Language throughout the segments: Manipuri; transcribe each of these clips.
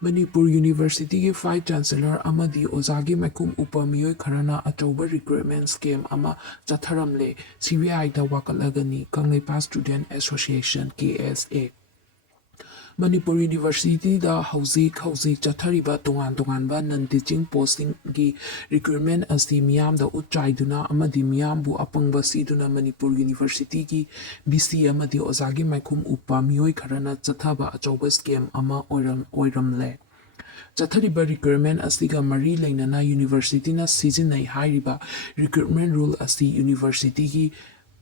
Manipur University ki Vice Chancellor amadi Ozagi Makum Upamiyoi Karana Atoba Recruitment Scheme ama Jatharamle CBI da Wakalagani Kangleipa Student Association KSA Manipur University da Hauzik Chathariba Tongan non-teaching posting gi recruitment asi miyam da utchaiduna amadi miyambu apangba siduna Manipur University ki BC amadi Ozagi Maikum Upa Miyoi Karana Chathaba Achoba Scheme ama Oiramle Chathariba recruitment asiga mari lainana University na sizinai hairiba recruitment rule asi University ki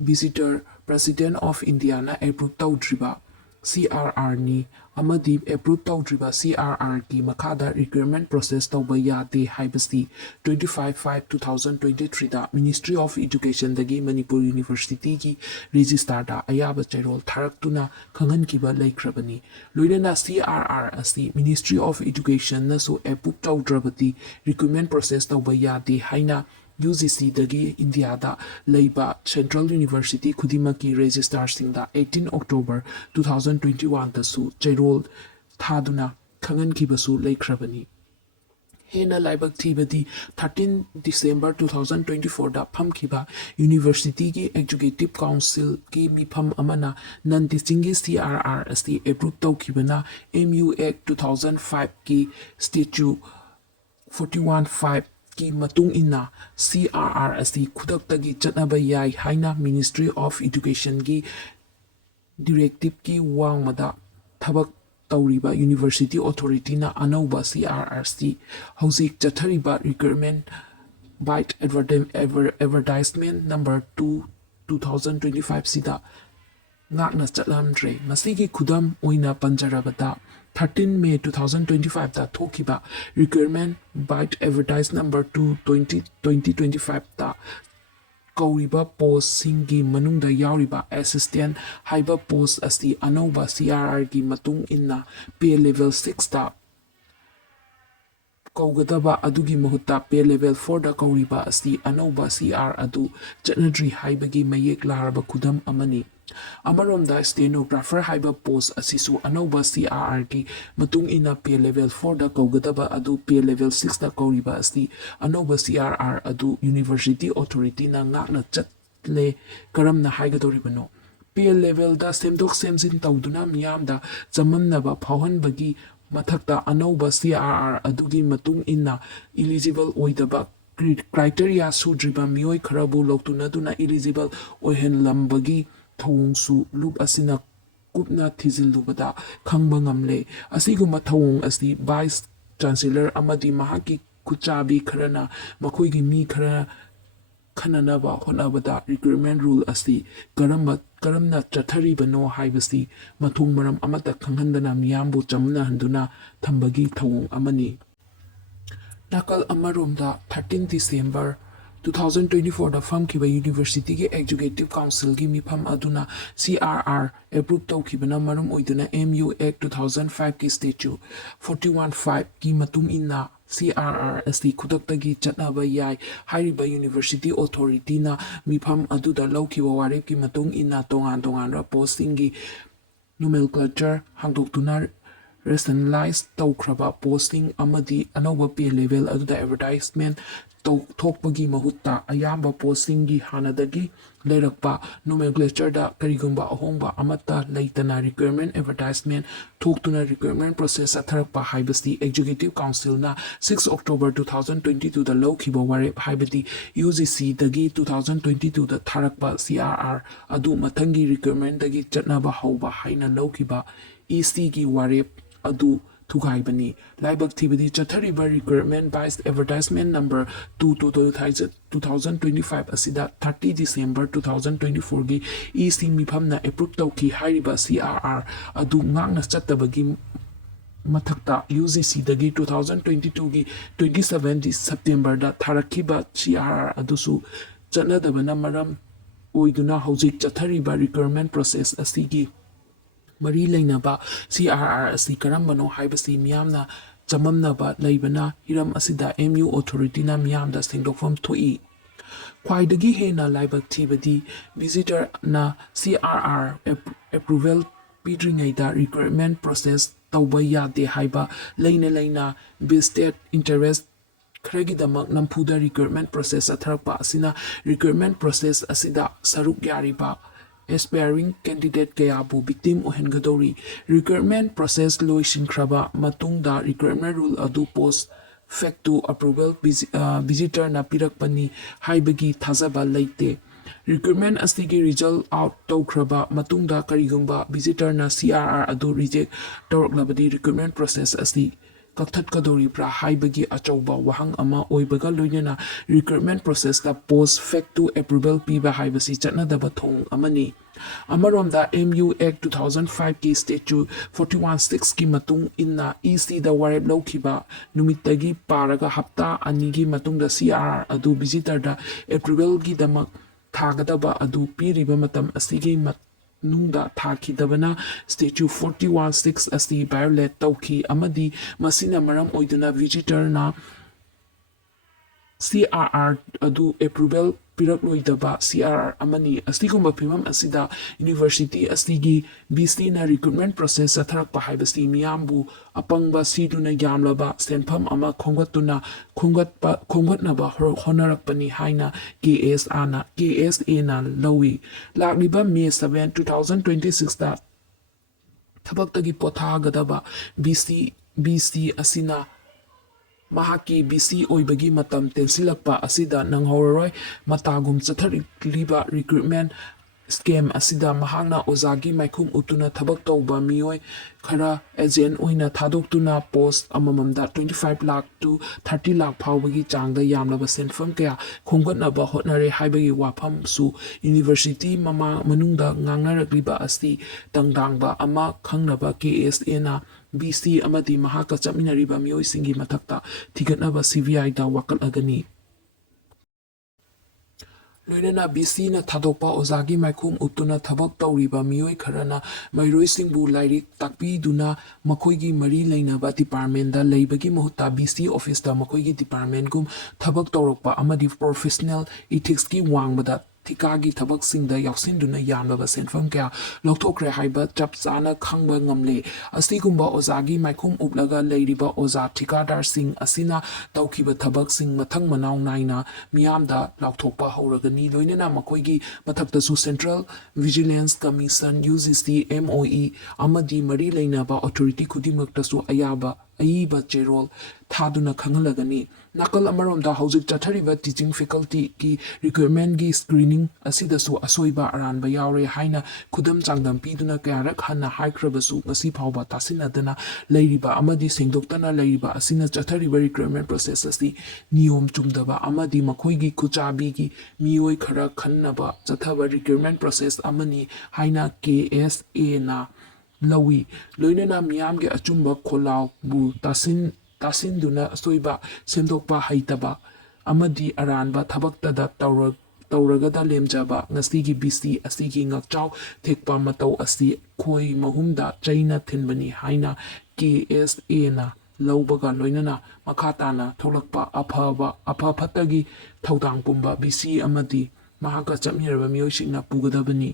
visitor President of India na approve tawdriba CRR ni amadi approve tawdriba CRR ki makada recruitment process tawba yate haibasi 25/5/2023 da Ministry of Education dagi Manipur University ki register da ayaba chairol tharaktuna khangankiba laikhrabani loirena CRR asi Ministry of Education na so approve tawdrabati recruitment process tawba yate haina UGC dagi India da Leitaba Central University Khudimaki Registrar Singda 18 October 2021 da su chairol thaduna khangan kibasu laikhrabani Hena Laibak Thibadi 13 December 2024 da Phamkiba University ki Executive Council ki Mifam Amana non-teaching CRR asti approve tawkibana MU Act 2005 ki statute 41(5) ki matung ina CRR asi khudaktagi chatnaba yai haina Ministry of Education ki Directive ki wangmada thabak tawriba University Authority na anauba CRRC hauzik chathariba recruitment bite advertisement number 2 2025 sida ngakna chatlamdre masigi khudam oina panjarabata 13 May 2025 da thokiba recruitment bite advertise number 2 2025 da kauriba post singi manungda yauriba assistant haiba post asi anauba CRR gi matung inna pay level 6 da kaugadaba adugi mahutta pay level 4 da kauriba asi anauba CR adu chatnadri haibagi mayek laraba khudam amani Amaromda stenographer haiba post asisu anauba CRR ki matung ina pay level 4 da kaugadaba adu pay level 6 da kauriba asi anauba CRR adu University Authority na ngakna chatle karamna haigadoribano pay level da semdok semjin tawduna miyamda chamamnaba phauhanbagi mathakta anauba CRR adugi matung ina eligible oidaba criteria sudriba miyoi kharabu loktunaduna eligible oihenlambagi thawongsu loop asina kupna thizilubada khangba ngamle asiguma thawong asi vice chancellor amadi mahaki kuchabi kharana makhoigi mi khara khananaba honabada recruitment rule asi karamna chatharibano haibasi mathung maram amata khanghandana miyambu chamna handuna thambagi thawong amani nakal amaromda 13 December 2024 da famkiba University ki Executive Council ki mifam aduna CRR approve tawkibana maram oiduna MU Act 2005 ki statute 41(5) ki matung inna CRR asi khudaktagi chatnaba yai hairiba University Authority na mifam aduda laukiba warep ki matung inna tongan ra posting gi nomenclature hangdoktuna rationalize tawkraba posting amadi anauba pay level aduda advertisement thokpagi mahutta ayamba posting gi hanadagi leirakpa nomenclature da karigumba ahongba amata leitana requirement advertisement thoktuna requirement process atharakpa haibasi Executive Council na 6 October 2022 da laukiba warep haibadi UGC dagi 2022 da tharakpa CRR adu mathangi requirement dagi chatnaba hauba haina laukiba EC gi warep adu Thugaibani Laibak Thibadi Chathariba Recruitment Based Advertisement number 2 2025 asida 30 December 2024 gi EC mifamna approve tawki hairiba CRR adu ngakna chattabagi mathakta UGC dagi 2022 gi 27 September da tharakiba CRR adusu chatnadabana maram oiduna hauzik chathariba recruitment process asigi Mari lainaba CRR asi karambano haibasi miyamna chamamnaba laibana hiram asida MU Authority na miyamda sengdokfam thoi khwaidagi hena laibak thibadi visitor na CRR approval pidringaida recruitment process tauba yade haiba leina vested interest खरगिदमक नमफुदा recruitment process अथरकपा असिना recruitment process asida saruk yariba aspiring candidate kayabu victim ohengadori recruitment process loisinkraba matungda recruitment rule adu post facto approval visitor na pirakpani haibagi thazaba leite recruitment asigi result out tawkraba matungda karigumba visitor na CRR adu reject tawraklabadi recruitment process asi kaktat kadoribra haibagi achauba wahang ama oibaga loinana recruitment process da post facto approval piba haibasi chatnadaba thong amani amaronda MU Act 2005 ki statute 41(6) ki matung inna EC da warep laukiba numittagi paraga hapta anigi matungda CRR adu visitor da approval gi damak thagadaba adu piriba matam asigi nungda thakidabana statute 41(6) asi violate tauki amadi masina maram oiduna visitor na CRR adu approval pirakloidaba CRR amani astigumba phimam asida university asigi BC na recruitment process atharakpa haibasi miyambu apangba siduna yamlaba senpham ama khongatnaba honarakpani haina KSA na lawi lakliba May 7 2026 da thabaktagi pothagadaba BC asina mahaki BC oibagi matam tensilakpa asida nanghoroi matagum chatharikliba recruitment scam asida mahangna ozagi maikhum utuna thabak tawba mioi khara agent oina thadoktuna post amamamda 25 lakh to 30 lakh phawbagi changda yamlaba senfam kaya khonggatnaba hotnare haibagi wafam su university mama manungda ngangnarakliba asi tangdangba ama khangnaba KSA na BC amadi mahaka chaminariba mioi singi mathakta thigatnaba CVI da wakal agani Loiredana BC na thadokpa ozagi maikhum utuna thabak tawriba mioi kharana mairoi singbu lairik takpi duna makhoigi mari leinaba department da leibagi mahutta BC office da makhoigi department gum thabak tawrokpa amadi professional ethics ki wangbada thikagi thabak singda yaksinduna yamlaba senfam kya lokthokre haiba chap chana khangba ngamle asigumba ozagi maikhum uplaga leiriba oza thikadar sing asina tawkiba thabak sing mathang manaw naina miyamda lokthokpa hauragani loinana makhoigi mathaktasu central vigilance commission UGC MOE amadi mari leinaba authority khudimaktasu aiba cherol thaduna khangalagani nakal amaromda hojik chathariba teaching faculty ki recruitment gi screening asidasu asoiba aranba yaure haina khudam changdam piduna kyarak hanna haikrabasu ngasi phawba tasinadana leiriba amadi sengdoktana leiriba asina chathariba recruitment process asi niyom chumdaba amadi makhoigi kuchabi gi mioi khara khannaba chathaba recruitment process amani haina KSA na lawi loinana miyamge achumba kholaw bu tasinduna soiba semdokpa haitaba amadi aranba thabaktada tawragada lemjaba ngasigi BC asigi ngakchaw thekpa matau asi khoi mahumda chaina thinbani haina KSA na laubaga loinana makhatana tholakpa apha phatagi thaudang pumba BC amadi mahaka chammiraba miyoisingna pugadabani